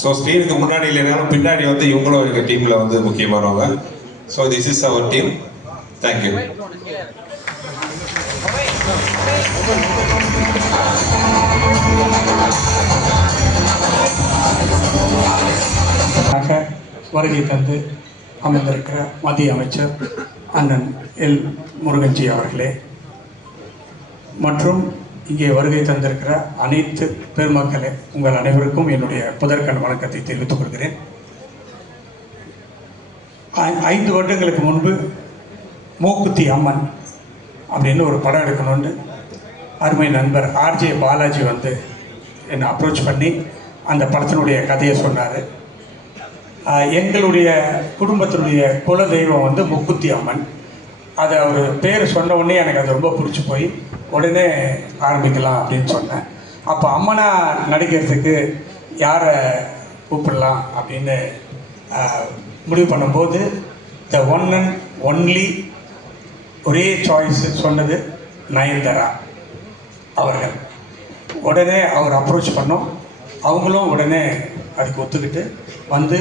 So ஸ்க்ரீனுக்கு முன்னாடி இல்லைனாலும் பின்னாடி வந்து இவங்களும் எங்கள் டீமில் வந்து முக்கியமானவங்க. So this is our team. Thank you. வருகை தந்து அமர்ந்திருக்கிற மத்திய அமைச்சர் அண்ணன் எல் முருகன்ஜி அவர்களே மற்றும் இங்கே வருகை தந்திருக்கிற அனைத்து பெருமக்களே, உங்கள் அனைவருக்கும் என்னுடைய முதற்கண் வணக்கத்தை தெரிவித்துக் கொள்கிறேன். 5 வருடங்களுக்கு முன்பு மூக்குத்தி அம்மன் அப்படின்னு ஒரு படம் எடுக்கணும்னு அருமை நண்பர் ஆர்ஜே பாலாஜி வந்து என்னை அப்ரோச் பண்ணி அந்த படத்தினுடைய கதையை சொன்னார். எங்களுடைய குடும்பத்தினுடைய குல தெய்வம் வந்து மூக்குத்தி அம்மன். அதை அவர் பேர் சொன்ன உடனே எனக்கு அது ரொம்ப பிடிச்சி போய் உடனே ஆரம்பிக்கலாம் அப்படின்னு சொன்னேன். அப்போ அம்மனாக நடிக்கிறதுக்கு யாரை கூப்பிடலாம் அப்படின்னு முடிவு பண்ணும்போது த ஒன் அண்ட் ஒன்லி ஒரே சாய்ஸ் சொன்னது நயன்தாரா அவர்கள். உடனே அவர் அப்ரோச் பண்ணோம். அவங்களும் உடனே அதுக்கு ஒத்துக்கிட்டு வந்து